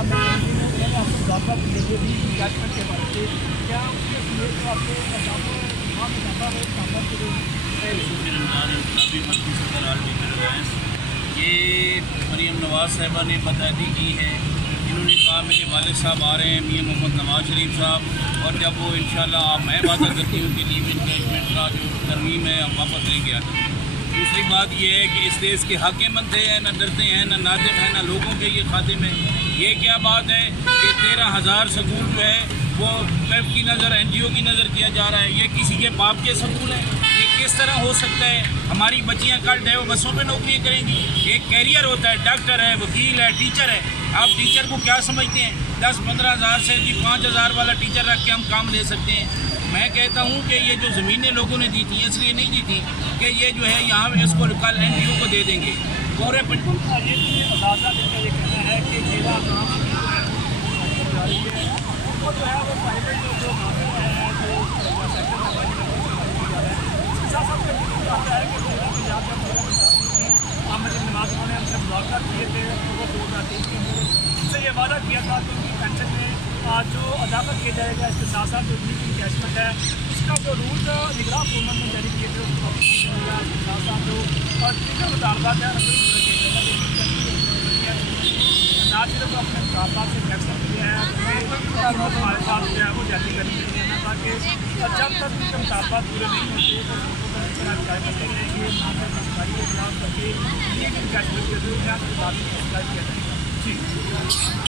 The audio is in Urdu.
یہ مریم نواز صاحبہ نے بتاتی کی ہے. انہوں نے کہا میرے والد صاحب آ رہے ہیں میاں محمد نواز شریف صاحب، اور جب وہ انشاءاللہ میں وعدہ کرتی ہوں کہ لیو انکیشمنٹ کا جو ترمیم ہے ہم واپس لے کے آتے ہیں. دوسری بات یہ ہے کہ اس دیش کے حاکم بنتے ہیں، نہ ڈرتے ہیں، نہ نادم ہیں، نہ لوگوں کے یہ خادم ہیں. یہ کیا بات ہے کہ 13,000 سکول جو ہے وہ پیپ کی نظر، این جی او کی نظر کیا جا رہا ہے. یہ کسی کے باپ کے سکول ہیں؟ یہ کس طرح ہو سکتا ہے؟ ہماری بچیاں کل ڈیو بسوں پہ نوکریاں کریں گی. ایک کیریئر ہوتا ہے، ڈاکٹر ہے، وکیل ہے، ٹیچر ہے. آپ ٹیچر کو کیا سمجھتے ہیں؟ 10-15 ہزار سے 5,000 والا ٹیچر رکھ کے ہم کام لے سکتے ہیں. میں کہتا ہوں کہ یہ جو زمینیں لوگوں نے دی تھیں اس لیے نہیں دی تھیں کہ یہ جو ہے یہاں اس کو کل این جی او کو دے دیں گے. پورے سے یہ وعدہ کیا تھا کہ ان کی پینشن میں جو اضافہ کیا جائے گا، اس کے ساتھ ساتھ جو لیو انکیشمنٹ ہے اس کا جو رولز نگراں حکومت نے جاری کیے تھے اس کو اس کے ساتھ ساتھ جو دیگر مطالبات ہیں نہ صرف اپنے مطالبات سے فیصلہ کیا ہے ہمارے ساتھ جو ہے وہ جلدی کرنی چاہیے تاکہ جب تک ان کے مطالبات پورے نہیں ہوتے تو کرتے رہیں گے سرکاری اجلاس کر کے لیو انکیشمنٹ کے ضرور ہے کیا جائے گا. جی